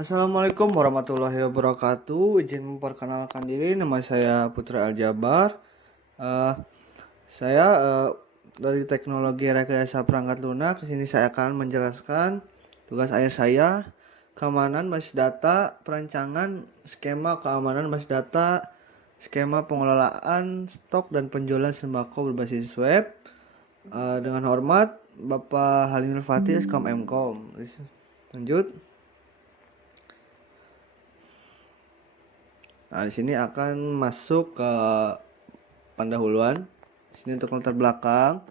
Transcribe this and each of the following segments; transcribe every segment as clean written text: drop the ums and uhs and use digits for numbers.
Assalamualaikum warahmatullahi wabarakatuh. Izin memperkenalkan diri, nama saya Putra Aljabar. Eh, saya dari Teknologi Rekayasa Perangkat Lunak. Di sini saya akan menjelaskan tugas akhir saya, keamanan basis data, perancangan skema keamanan basis data, skema pengelolaan stok dan penjualan sembako berbasis web. Dengan hormat, Bapak Halimul Fatih, Skom Mkom. Lanjut. Nah, di sini akan masuk ke pendahuluan. Di sini untuk latar belakang.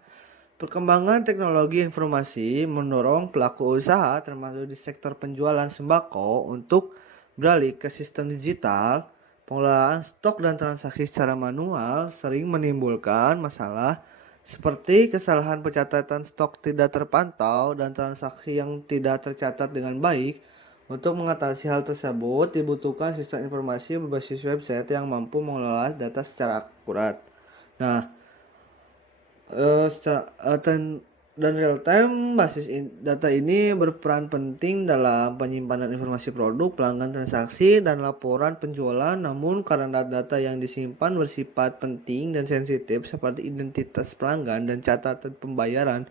Perkembangan teknologi informasi mendorong pelaku usaha termasuk di sektor penjualan sembako untuk beralih ke sistem digital. Pengelolaan stok dan transaksi secara manual sering menimbulkan masalah seperti kesalahan pencatatan stok tidak terpantau dan transaksi yang tidak tercatat dengan baik. Untuk mengatasi hal tersebut, dibutuhkan sistem informasi berbasis website yang mampu mengelola data secara akurat. Nah, dan real time basis data ini berperan penting dalam penyimpanan informasi produk, pelanggan, transaksi, dan laporan penjualan. Namun karena data yang disimpan bersifat penting dan sensitif seperti identitas pelanggan dan catatan pembayaran,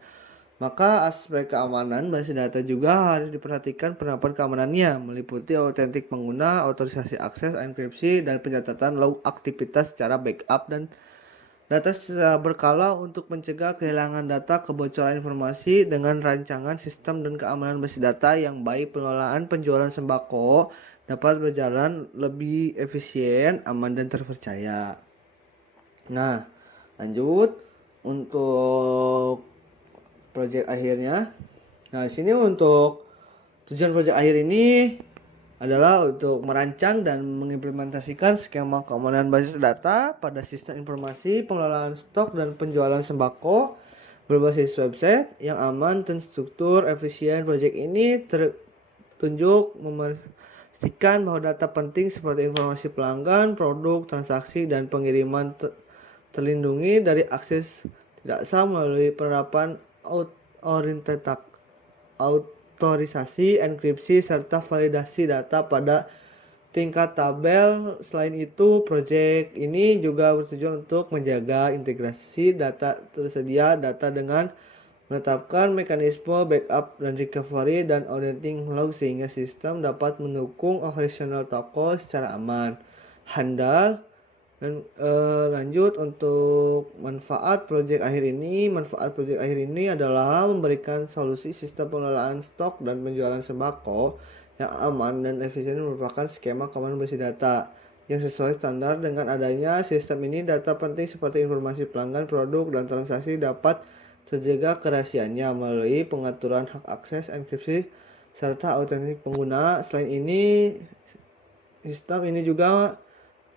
maka aspek keamanan basis data juga harus diperhatikan. Penerapan keamanannya meliputi autentik pengguna, otorisasi akses, enkripsi, dan pencatatan log aktivitas secara backup dan data secara berkala untuk mencegah kehilangan data, kebocoran informasi. Dengan rancangan sistem dan keamanan basis data yang baik, pengelolaan penjualan sembako dapat berjalan lebih efisien, aman, dan terpercaya. Nah, lanjut untuk project akhirnya. Nah, di sini untuk tujuan project akhir ini adalah untuk merancang dan mengimplementasikan skema keamanan basis data pada sistem informasi pengelolaan stok dan penjualan sembako berbasis website yang aman dan struktur efisien. Project ini tertunjuk memastikan bahwa data penting seperti informasi pelanggan, produk, transaksi, dan pengiriman terlindungi dari akses tidak sah melalui penerapan autorisasi, enkripsi, serta validasi data pada tingkat tabel. Selain itu, proyek ini juga bertujuan untuk menjaga integrasi data tersedia data dengan menetapkan mekanisme backup dan recovery dan auditing log sehingga sistem dapat mendukung operasional toko secara aman, handal, dan lanjut untuk manfaat proyek akhir ini. Manfaat proyek akhir ini adalah memberikan solusi sistem pengelolaan stok dan penjualan sembako yang aman dan efisien, merupakan skema keamanan basis data yang sesuai standar. Dengan adanya sistem ini, data penting seperti informasi pelanggan, produk, dan transaksi dapat terjaga kerahasiaannya melalui pengaturan hak akses, enkripsi, serta autentik pengguna. Selain ini, sistem ini juga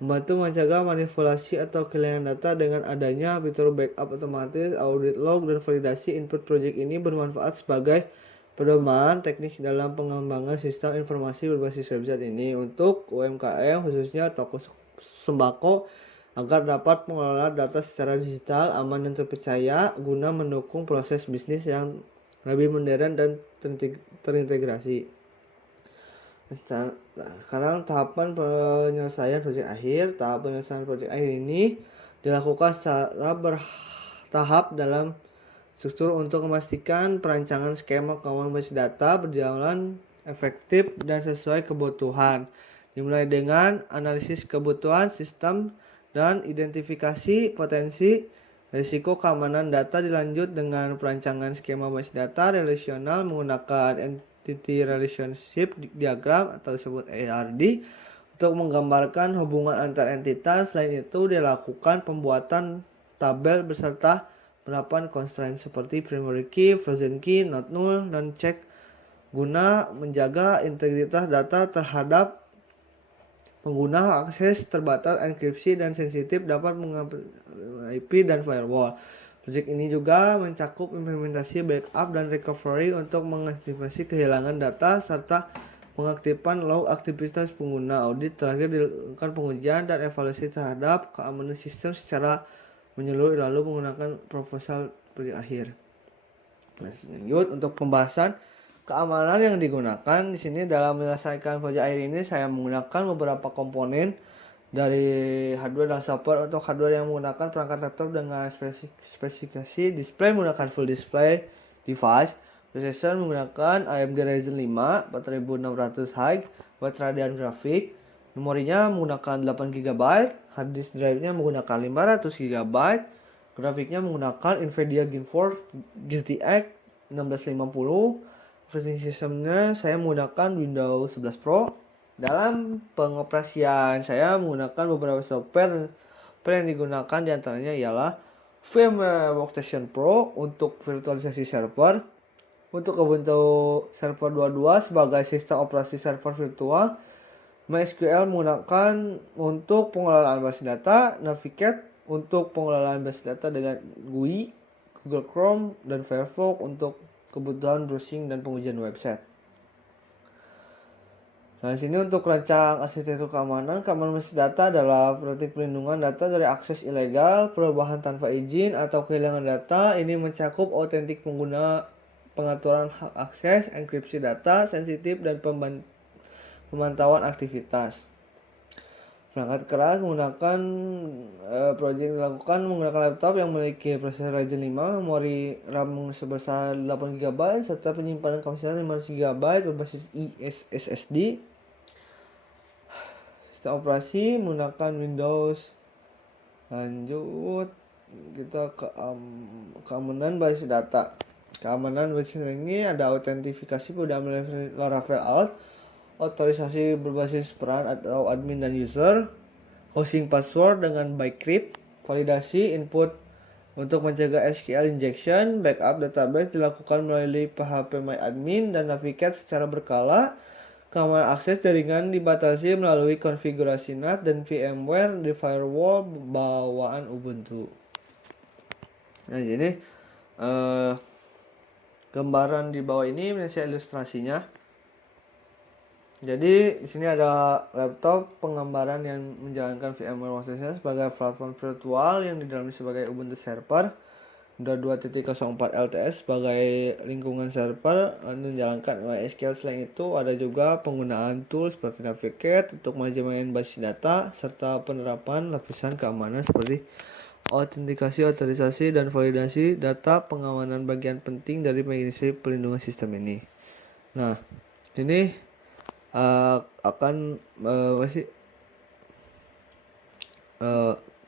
membantu mencegah manipulasi atau kehilangan data dengan adanya fitur backup otomatis, audit log, dan validasi input. Project ini bermanfaat sebagai pedoman teknis dalam pengembangan sistem informasi berbasis website ini untuk UMKM, khususnya toko sembako, agar dapat mengelola data secara digital, aman, dan terpercaya guna mendukung proses bisnis yang lebih modern dan terintegrasi. Sekarang tahapan penyelesaian proyek akhir. Tahap penyelesaian proyek akhir ini dilakukan secara bertahap dalam struktur untuk memastikan perancangan skema keamanan basis data berjalan efektif dan sesuai kebutuhan. Dimulai dengan analisis kebutuhan sistem dan identifikasi potensi risiko keamanan data. Dilanjut dengan perancangan skema basis data relasional menggunakan Entity Relationship Diagram atau disebut ERD untuk menggambarkan hubungan antar entitas. Selain itu, dilakukan pembuatan tabel beserta penerapan constraint seperti primary key, frozen key, not null, dan check guna menjaga integritas data terhadap pengguna. Akses terbatas, enkripsi, dan sensitif dapat mengakses IP dan firewall. Proyek ini juga mencakup implementasi backup dan recovery untuk mengantisipasi kehilangan data serta pengaktifan log aktivitas pengguna. Audit terakhir dilakukan pengujian dan evaluasi terhadap keamanan sistem secara menyeluruh lalu menggunakan proposal proyek akhir. Lanjut untuk pembahasan keamanan yang digunakan di sini dalam menyelesaikan proyek air ini, saya menggunakan beberapa komponen dari hardware dan software. Untuk hardware yang menggunakan perangkat laptop dengan spesifikasi display menggunakan full display device, prosesor menggunakan AMD Ryzen 5 4600H, buat Radeon grafik, memorinya menggunakan 8 GB, hard disk drive-nya menggunakan 500 GB, grafiknya menggunakan Nvidia GeForce GTX 1650, operating systemnya saya menggunakan Windows 11 Pro. Dalam pengoperasian saya menggunakan beberapa software yang digunakan diantaranya ialah VMware Workstation Pro untuk virtualisasi server, untuk Ubuntu Server 22 sebagai sistem operasi server virtual, MySQL menggunakan untuk pengelolaan basis data, Navigate untuk pengelolaan basis data dengan GUI, Google Chrome dan Firefox untuk kebutuhan browsing dan pengujian website. Nah, di sini untuk rancang arsitektur keamanan basis data adalah berarti perlindungan data dari akses ilegal, perubahan tanpa izin, atau kehilangan data. Ini mencakup autentik pengguna, pengaturan hak akses, enkripsi data sensitif, dan pemantauan aktivitas. Perangkat keras menggunakan proyek dilakukan menggunakan laptop yang memiliki prosesor Ryzen 5, memori RAM sebesar 8 GB, serta penyimpanan kapasitas 500 GB berbasis SSD. Sistem operasi menggunakan Windows. Lanjut kita ke keamanan basis data. Keamanan basis data ini ada autentifikasi pada Laravel Alt, otorisasi berbasis peran atau admin dan user, hosting password dengan Bcrypt, validasi input untuk mencegah SQL injection, backup database dilakukan melalui phpMyAdmin dan Navigate secara berkala, keamanan akses jaringan dibatasi melalui konfigurasi NAT dan VMware di firewall bawaan Ubuntu. Nah, jadi gambaran di bawah ini saya ilustrasinya. Jadi di sini ada laptop penggambaran yang menjalankan VMware Workstation sebagai platform virtual yang didalamnya sebagai Ubuntu server. Ada 2.04 LTS sebagai lingkungan server menjalankan MySQL. Selain itu ada juga penggunaan tools seperti Navigate untuk manajemen basis data serta penerapan lapisan keamanan seperti autentikasi, otorisasi, dan validasi data, pengamanan bagian penting dari mekanisme pelindungan sistem ini. Nah, ini akan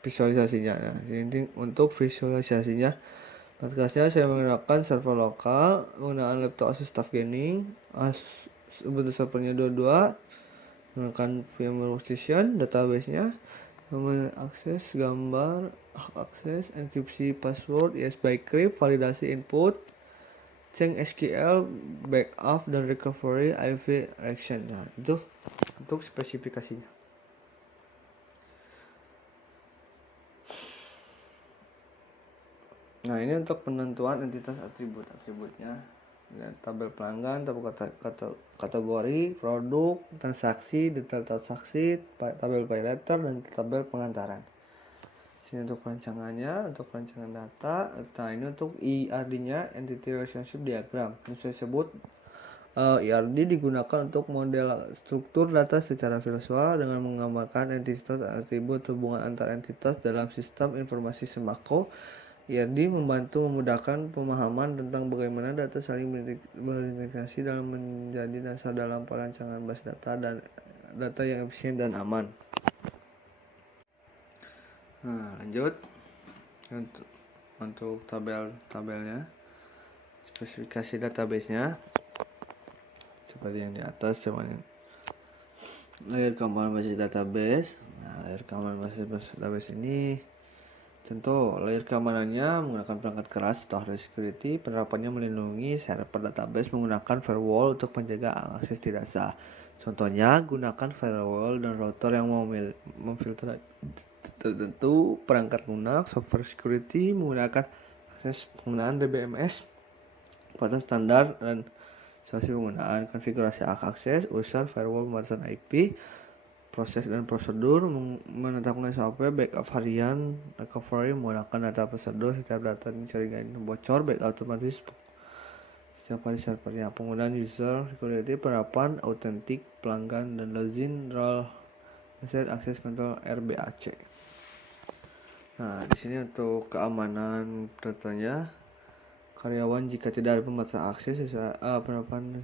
visualisasinya. Nah, ini untuk visualisasinya, podcastnya saya menggunakan server lokal menggunakan laptop Asus TUF Gaming, Ubuntu servernya 22, menggunakan VMware Workstation, database-nya, akses gambar, akses, enkripsi password, Bcrypt, validasi input, change SQL, backup dan recovery, IV action. Nah, itu untuk spesifikasinya. Nah, ini untuk penentuan entitas atributnya. Tabel pelanggan, tabel kategori, produk, transaksi, detail transaksi, tabel pay letter, dan tabel pengantaran. Sini untuk perancangannya, untuk perancangan data. Nah, ini untuk IRD-nya, Entity Relationship Diagram. Ini saya sebut IRD digunakan untuk model struktur data secara visual dengan menggambarkan entitas atribut hubungan antar entitas dalam sistem informasi sembako. IRD membantu memudahkan pemahaman tentang bagaimana data saling berintegrasi dalam menjadi dasar dalam perancangan basis data dan data yang efisien dan aman. Nah, lanjut untuk tabelnya, spesifikasi database-nya seperti yang di atas. Cuman layer keamanan basis database. Nah, layer keamanan basis database ini tentu layer keamanannya menggunakan perangkat keras atau hardware security. Penerapannya melindungi server database menggunakan firewall untuk menjaga akses tidak sah. Contohnya, gunakan firewall dan router yang memfilter tertentu. Perangkat lunak software security menggunakan akses penggunaan DBMS pada standar dan instruksi penggunaan. Konfigurasi akses user firewall pembatasan IP, proses dan prosedur menetapkan SOP, backup harian, recovery menggunakan data prosedur. Setiap data jaringan bocor, backup otomatis Safari servernya, penggunaan user security, penerapan autentik pelanggan, dan login role reset access control RBAC. Nah, di sini untuk keamanan datanya, karyawan jika tidak ada pembatasan akses penerapan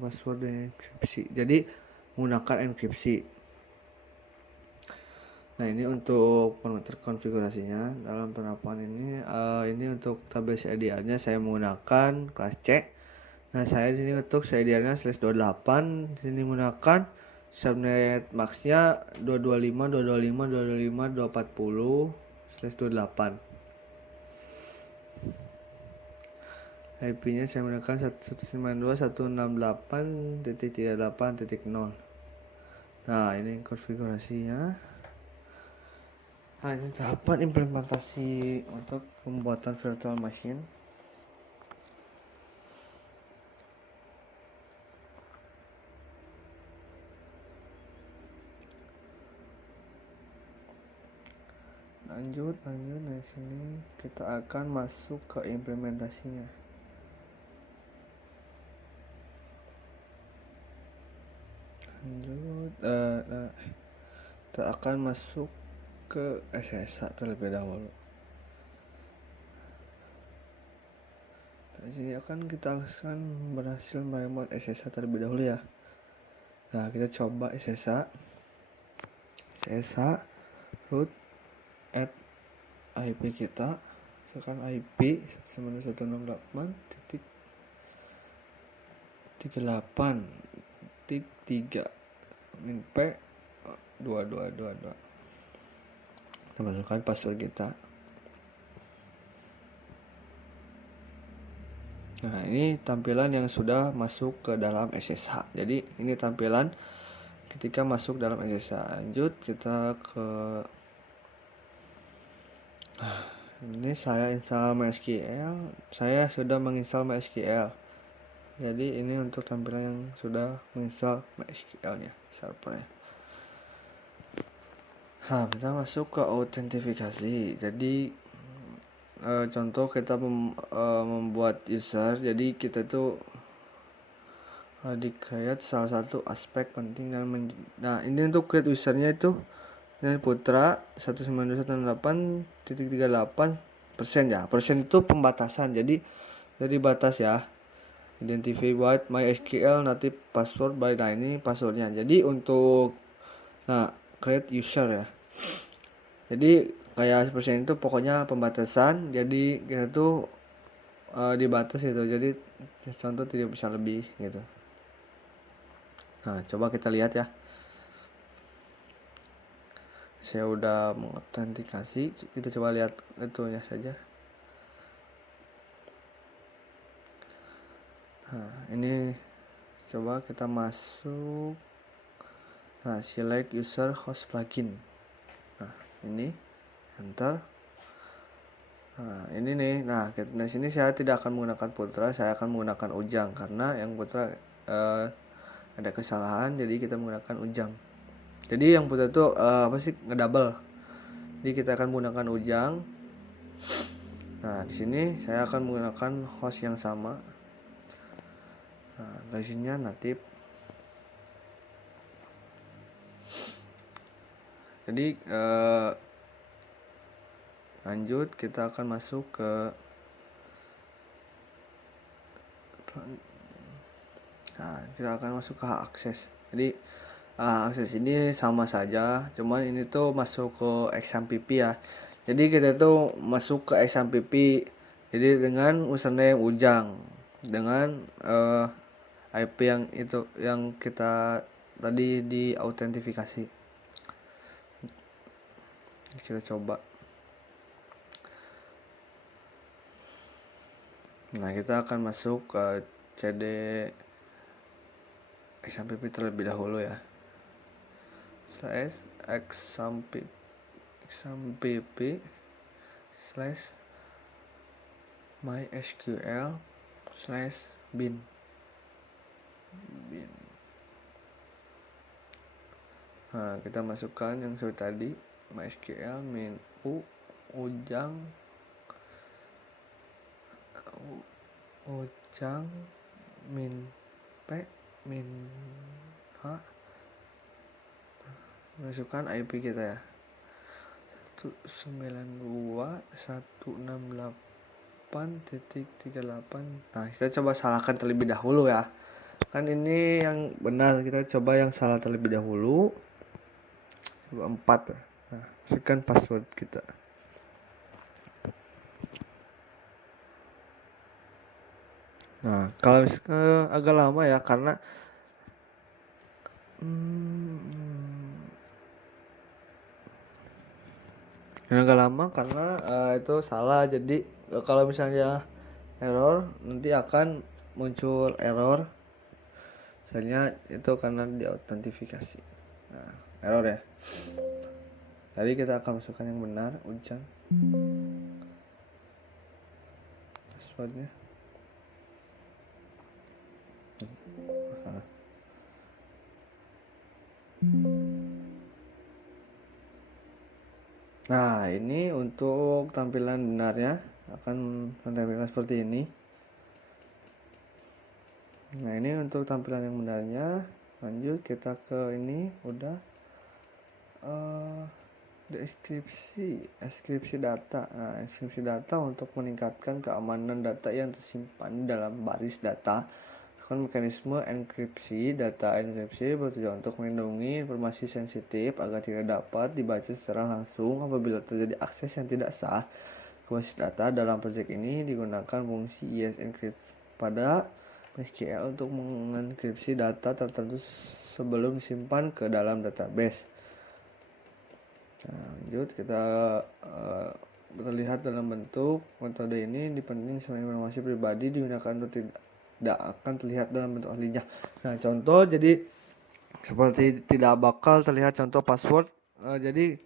password dan enkripsi. Jadi menggunakan enkripsi. Nah, ini untuk parameter konfigurasinya. Dalam penerapan ini untuk tabel CIDR-nya saya menggunakan kelas C. Nah, saya di sini untuk CIDR-nya /28. Di sini menggunakan subnet max-nya 225.225.225.240/28. IP-nya saya menggunakan 192.168.38.0. Nah, ini konfigurasinya. Nah, ini tahapan implementasi untuk pembuatan virtual machine. Lanjut. Nah, di sini kita akan masuk ke implementasinya. Lanjut. Kita akan masuk ke SSH terlebih dahulu. Di sini kita akan berhasil meremote SSH terlebih dahulu ya. Nah, kita coba SSH root add IP kita, misalkan IP 192.168.38.3 min p 2222. Kita masukkan password kita. Nah, ini tampilan yang sudah masuk ke dalam SSH. Jadi ini tampilan ketika masuk dalam SSH. Lanjut kita ke ini saya install MySQL. Saya sudah menginstal MySQL. Jadi ini untuk tampilan yang sudah menginstal MySQL-nya, servernya. Nah, kita masuk ke autentifikasi. Jadi contoh kita membuat user. Jadi kita tuh di create salah satu aspek penting dan nah, ini untuk create usernya itu dan Putra 192.168.38% ya. Persen itu pembatasan. Jadi dari batas ya. Identify by MySQL native password by, nah ini passwordnya. Jadi untuk create user ya. Jadi kayak persen itu pokoknya pembatasan. Jadi kita tuh dibatas gitu. Jadi contoh tidak bisa lebih gitu. Nah, coba kita lihat ya. Saya udah mengautentikasi. Kita coba lihat itunya saja. Nah, ini coba kita masuk. Nah, select user host plugin. Nah, ini enter. Nah, ini nih. Nah, di sini saya tidak akan menggunakan Putra, saya akan menggunakan Ujang karena yang Putra ada kesalahan, jadi kita menggunakan Ujang. Jadi yang Putra itu ngedouble. Jadi kita akan menggunakan Ujang. Nah, di sini saya akan menggunakan host yang sama. Nah, versionnya native. Jadi lanjut kita akan masuk ke kita akan masuk ke hak akses. Jadi akses ini sama saja, cuman ini tuh masuk ke XMPP ya. Jadi kita tuh masuk ke XMPP. Jadi dengan username Ujang dengan IP yang kita tadi di autentifikasi. Kita coba. Nah, kita akan masuk ke CD XMPP terlebih dahulu ya. /XMPP /MySQL/bin. Nah, kita masukkan yang seperti tadi, MySQL min Ujang min P min H, masukkan IP kita ya, 192.168.38. Nah, kita coba salahkan terlebih dahulu ya. Kan ini yang benar, kita coba yang salah terlebih dahulu. Coba 4. Nah, masukkan password kita. Nah, kalau agak lama ya karena agak lama karena itu salah. Jadi kalau misalnya error nanti akan muncul error. Misalnya itu karena diautentifikasi. Nah, error ya. Jadi kita akan masukkan yang benar, Ujang. Passwordnya. Nah, ini untuk tampilan benarnya akan tampilan seperti ini. Nah, ini untuk tampilan yang benarnya. Lanjut kita ke ini, udah deskripsi data. Nah, deskripsi data untuk meningkatkan keamanan data yang tersimpan dalam baris data. Mekanisme enkripsi. Data enkripsi bertujuan untuk melindungi informasi sensitif agar tidak dapat dibaca secara langsung apabila terjadi akses yang tidak sah ke basis data. Dalam proyek ini digunakan fungsi yes encrypt pada SQL untuk mengenkripsi data tertentu sebelum disimpan ke dalam database. Nah, lanjut kita terlihat dalam bentuk metode ini dipenting semua informasi pribadi digunakan untuk tidak akan terlihat dalam bentuk aslinya. Nah, contoh jadi seperti tidak bakal terlihat contoh password. Jadi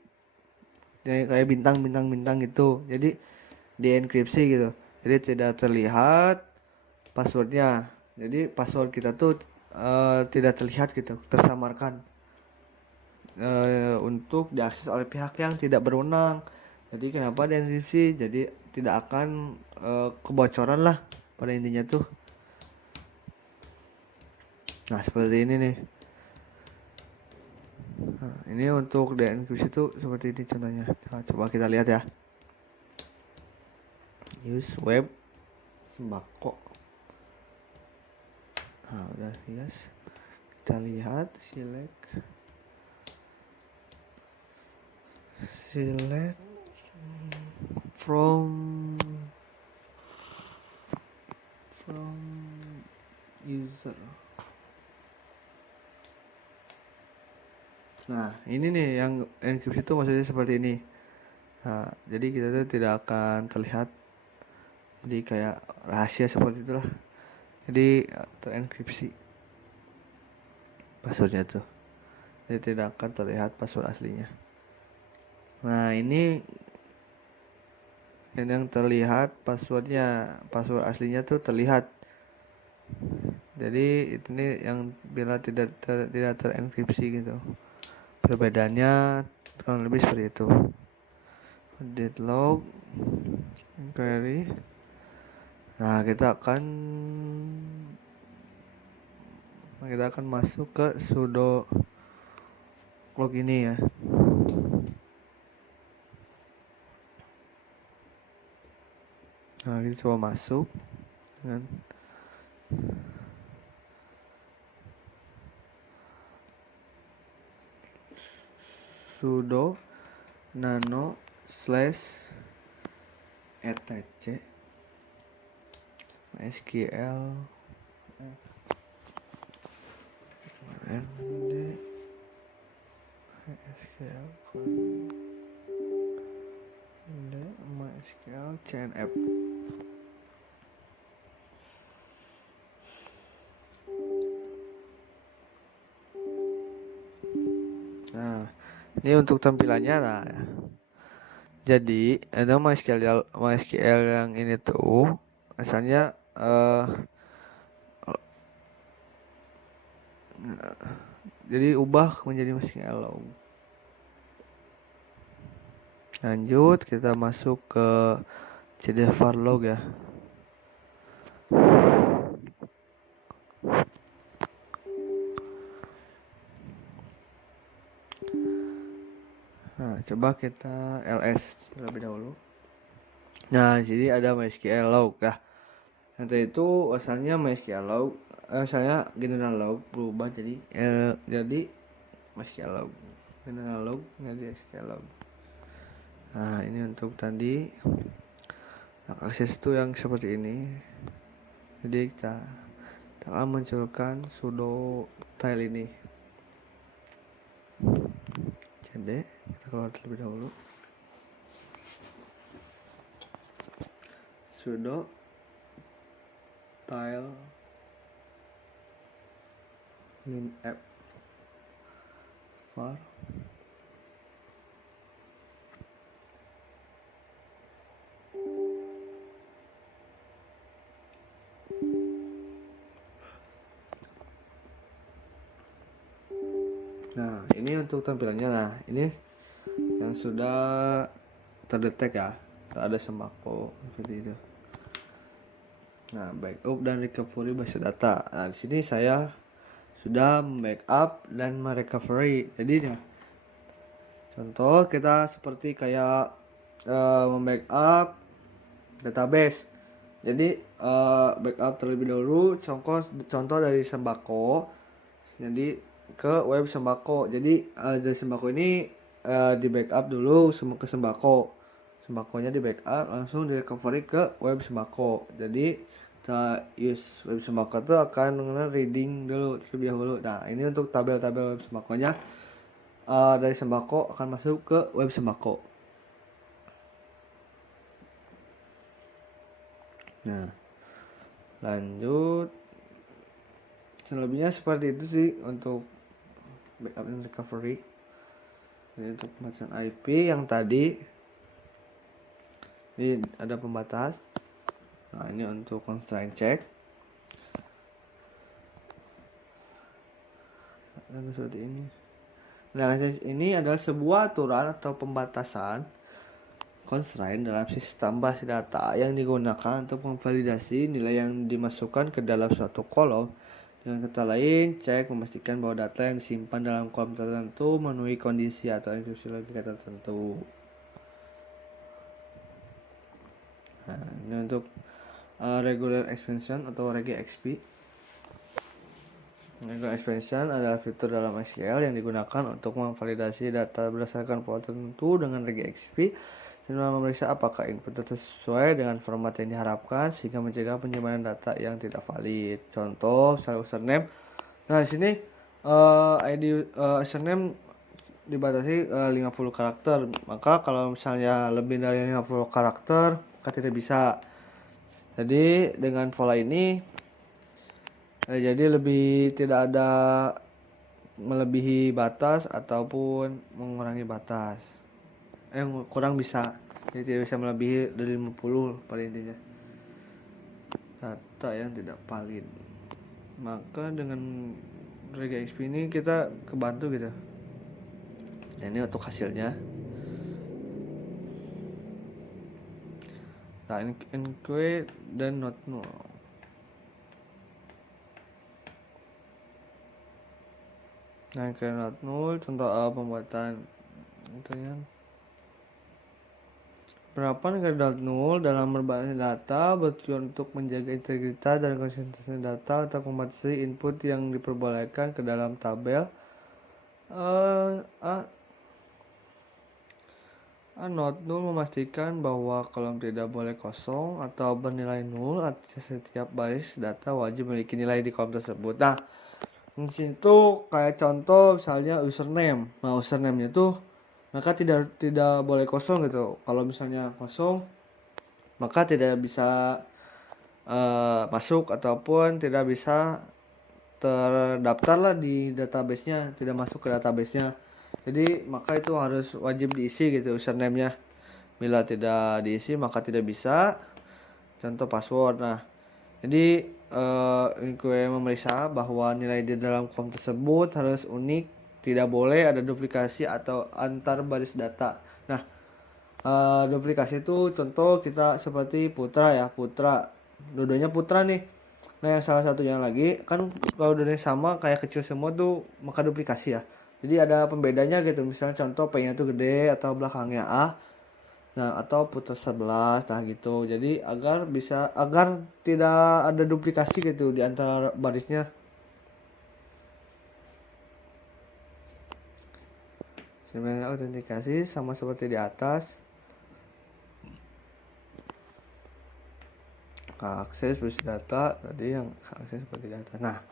kayak bintang gitu. Jadi dienkripsi gitu. Jadi tidak terlihat passwordnya. Jadi password kita tuh tidak terlihat gitu, tersamarkan untuk diakses oleh pihak yang tidak berwenang. Jadi kenapa dienkripsi? Jadi tidak akan kebocoran lah pada intinya tuh. Nah, seperti ini nih. Nah, ini untuk dienkripsi itu seperti ini contohnya. Nah, coba kita lihat ya. Use web sembako. Nah, udah yes. Kita lihat select from user. Nah, ini nih yang enkripsi itu maksudnya seperti ini. Nah, jadi kita tuh tidak akan terlihat. Jadi kayak rahasia seperti itulah. Jadi terenkripsi passwordnya tuh. Jadi tidak akan terlihat password aslinya. Nah, ini yang terlihat passwordnya, password aslinya tuh terlihat. Jadi itu nih yang bila tidak terenkripsi gitu. Perbedaannya kurang lebih seperti itu. Update log query. Nah, kita akan masuk ke sudo log ini ya. Nah, kita coba masuk dengan sudo nano / etc SQL MySQL CNF. Nah, ini untuk tampilannya. Nah, jadi ada MySQL yang ini tuh asalnya jadi ubah menjadi MySQL log. Lanjut kita masuk ke cdvar log ya. Nah, coba kita ls terlebih dahulu. Nah, di sini ada MySQL log. Nah, nanti itu asalnya MySQL log, asalnya general log berubah jadi MySQL log. General log jadi SQL log. Nah, ini untuk tadi akses itu yang seperti ini. Jadi kita akan munculkan sudo tile ini. Jadi kita keluar terlebih dahulu. Sudo tile min app var Nah, ini untuk tampilannya. Nah, ini yang sudah terdetek ya, ada sembako seperti itu. Nah, backup dan recovery base data. Nah, di sini saya sudah backup dan merecovery. Jadi ya, contoh kita seperti kayak membackup database. Jadi backup terlebih dahulu contoh dari sembako. Jadi ke web sembako. Jadi dari sembako ini di backup dulu ke sembako. Sembakonya di backup langsung di recovery ke web sembako. Jadi kita use web sembako itu akan reading dulu terlebih dahulu. Nah, ini untuk tabel-tabel web sembakonya dari sembako akan masuk ke web sembako. Nah, lanjut. Selebihnya seperti itu sih untuk backup dan recovery. Jadi untuk pembatasan IP yang tadi ini ada pembatas. Nah, ini untuk constraint check. Dan seperti ini. Nah, ini adalah sebuah aturan atau pembatasan constraint dalam sistem basis data yang digunakan untuk memvalidasi nilai yang dimasukkan ke dalam suatu kolom. Dengan kata lain, cek memastikan bahwa data yang disimpan dalam kolom tertentu memenuhi kondisi atau instruksi logika tertentu. Nah, ini untuk regular expansion atau regexp. Regular expansion adalah fitur dalam SQL yang digunakan untuk memvalidasi data berdasarkan pola tertentu dengan regexp dan memeriksa apakah input sesuai dengan format yang diharapkan sehingga mencegah penyimpanan data yang tidak valid. Contoh, misalnya username. Nah, di sini ID username dibatasi 50 karakter. Maka kalau misalnya lebih dari 50 karakter, maka tidak bisa. Jadi dengan pola ini jadi lebih tidak ada melebihi batas ataupun mengurangi batas. Kurang bisa. Jadi tidak bisa melebihi dari 50 pada intinya. Data yang tidak valid. Maka dengan regexp ini kita kebantu gitu. Nah, ini untuk hasilnya. Nah, enquete dan not null. Nah, enquete not null contoh pembuatan intinya. Penerapan enquete not null dalam berbasis data bertujuan untuk menjaga integritas dan konsistensi data untuk membatasi input yang diperbolehkan ke dalam tabel. Not null memastikan bahwa kolom tidak boleh kosong atau bernilai nol artinya setiap baris data wajib memiliki nilai di kolom tersebut. Nah, di situ kayak contoh misalnya username. Nah, username-nya itu maka tidak boleh kosong gitu. Kalau misalnya kosong maka tidak bisa masuk ataupun tidak bisa terdaftar lah di database-nya, tidak masuk ke database-nya. Jadi maka itu harus wajib diisi gitu username-nya. Bila tidak diisi maka tidak bisa. Contoh password. Nah, jadi gue memeriksa bahwa nilai di dalam kolom tersebut harus unik, tidak boleh ada duplikasi atau antar baris data. Nah, duplikasi itu contoh kita seperti putra ya, putra. Dua-duanya putra nih. Nah, yang salah satunya lagi kan kalau dua-duanya sama kayak kecil semua tuh maka duplikasi ya. Jadi ada pembedanya gitu, misalnya contoh P-nya itu gede atau belakangnya A, nah atau putar 11, nah gitu. Jadi agar tidak ada duplikasi gitu di antara barisnya. Sebenarnya autentikasi sama seperti di atas. Akses bus data tadi yang akses seperti data. Nah,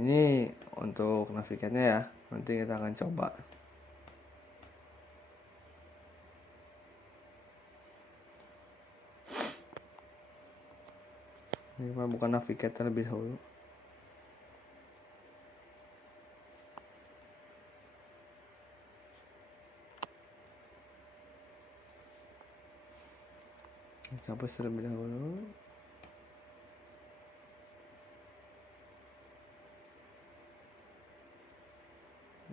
ini untuk navigatnya ya. Nanti kita akan coba. Ini mah bukan navigator terlebih dahulu. Coba terlebih dahulu.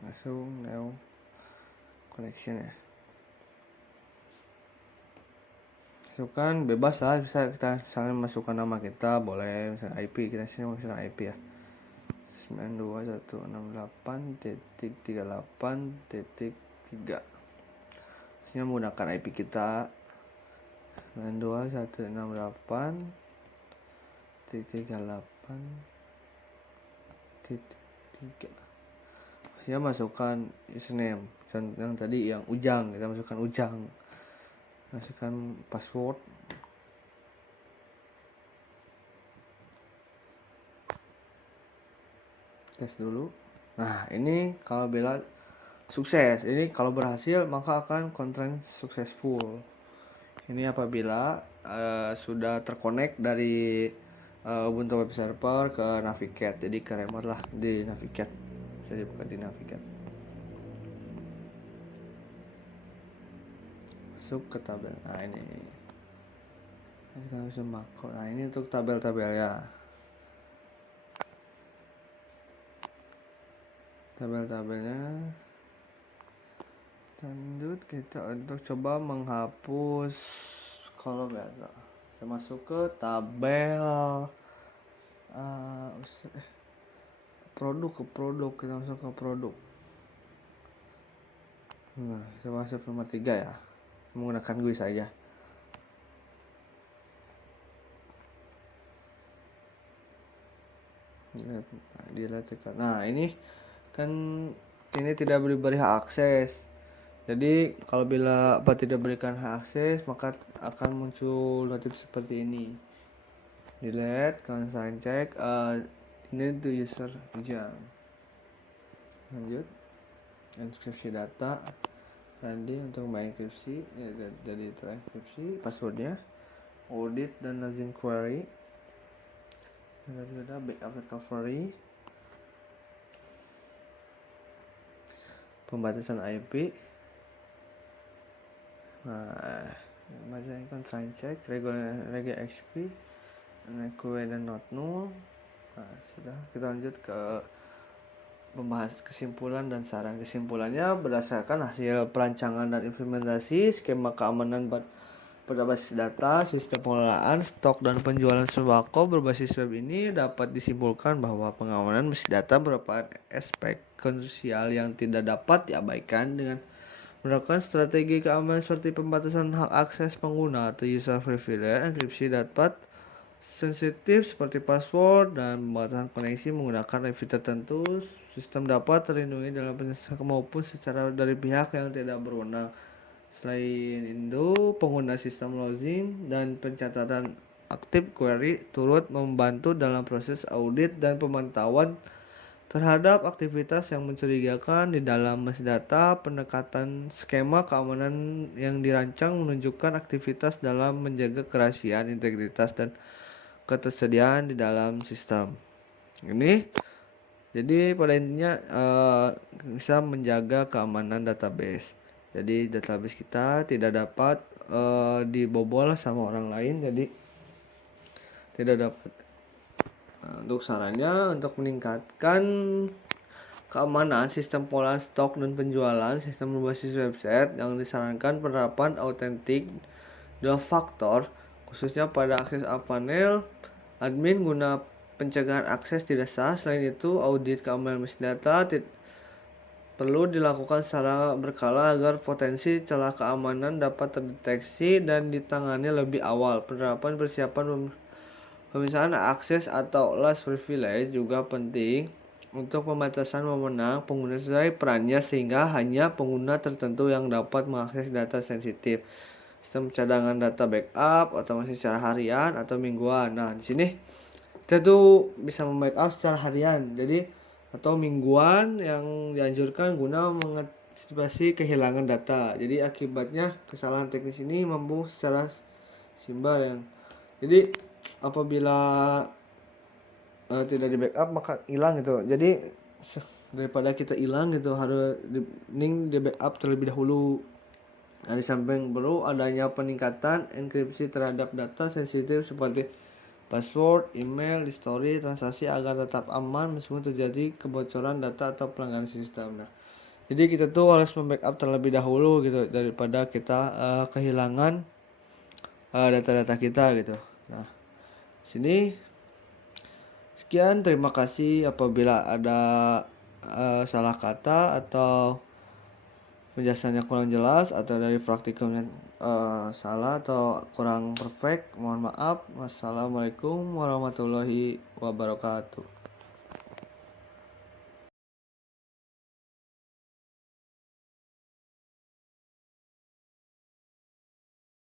Masuk new connection ya. Masukkan bebas lah, bisa kita misalnya masukkan nama kita, boleh misalnya IP, kita sini masukkan IP ya. 92168.38.3. Ini menggunakan IP kita 92168.38.3. Saya masukkan username yang tadi yang Ujang, kita masukkan Ujang, masukkan password, tes dulu. Nah ini kalau bila sukses, ini kalau berhasil maka akan content successful. Ini apabila sudah terkonek dari Ubuntu Web Server ke Navigate, jadi ke remote lah di Navigate, jadi bukan di Navigate. Masuk ke tabel. Nah ini kita bisa makro. Nah ini untuk tabel-tabelnya. Tabel-tabelnya. Lanjut kita untuk coba menghapus kolom ya. Kita masuk ke tabel produk, kita masuk ke produk. Nah kita masuk nomor 3 ya, menggunakan GUI saja. Nah ini kan ini tidak diberi hak akses. Jadi kalau bila tidak berikan hak akses maka akan muncul notif seperti ini. Delete, consign check, ini to user Ujang. Lanjut, enkripsi data. Tadi untuk mengenkripsi, jadi terenkripsi passwordnya, audit dan login query. Ada backup recovery, pembatasan IP. Nah, bacain consign check, regular XP, QA dan not null. Nah, sudah, kita lanjut ke membahas kesimpulan dan saran. Kesimpulannya berdasarkan hasil perancangan dan implementasi skema keamanan pada basis data, sistem pengelolaan, stok dan penjualan sembako berbasis web ini dapat disimpulkan bahwa pengamanan basis data merupakan aspek krusial yang tidak dapat diabaikan. Dengan menerapkan strategi keamanan seperti pembatasan hak akses pengguna atau user privilege, enkripsi dapat sensitif seperti password dan pembatasan koneksi menggunakan IP tertentu, sistem dapat terlindungi dalam penyelesaian maupun secara dari pihak yang tidak berwenang. Selain itu, pengguna sistem login dan pencatatan aktif query turut membantu dalam proses audit dan pemantauan terhadap aktivitas yang mencurigakan di dalam basis data. Pendekatan skema keamanan yang dirancang menunjukkan aktivitas dalam menjaga kerahasiaan, integritas, dan ketersediaan di dalam sistem. Ini jadi pada intinya bisa menjaga keamanan database. Jadi database kita tidak dapat dibobol sama orang lain, jadi tidak dapat. Nah, untuk sarannya untuk meningkatkan keamanan sistem pengolahan stok dan penjualan sistem berbasis website yang disarankan penerapan autentik 2 faktor khususnya pada akses panel admin guna pencegahan akses tidak sah. Selain itu, audit keamanan basis data perlu dilakukan secara berkala agar potensi celah keamanan dapat terdeteksi dan ditangani lebih awal. Penerapan persiapan pemisahan akses atau last privilege juga penting untuk pembatasan wewenang pengguna sesuai perannya sehingga hanya pengguna tertentu yang dapat mengakses data sensitif. Sistem cadangan data backup otomatis secara harian atau mingguan. Nah, di sini kita tuh bisa membackup secara harian. Jadi atau mingguan yang dianjurkan guna mengantisipasi kehilangan data. Jadi akibatnya kesalahan teknis ini mampu secara simbol yang jadi apabila tidak di backup maka hilang gitu. Jadi daripada kita hilang gitu harus di backup terlebih dahulu. Nah, di samping perlu adanya peningkatan enkripsi terhadap data sensitif seperti password, email, history, transaksi agar tetap aman meskipun terjadi kebocoran data atau pelanggaran sistem. Nah, jadi kita tuh harus membackup terlebih dahulu gitu daripada kita kehilangan data-data kita gitu. Nah, sini sekian, terima kasih. Apabila ada salah kata atau penjelasannya kurang jelas atau dari praktikumnya salah atau kurang perfect, mohon maaf. Wassalamualaikum warahmatullahi wabarakatuh.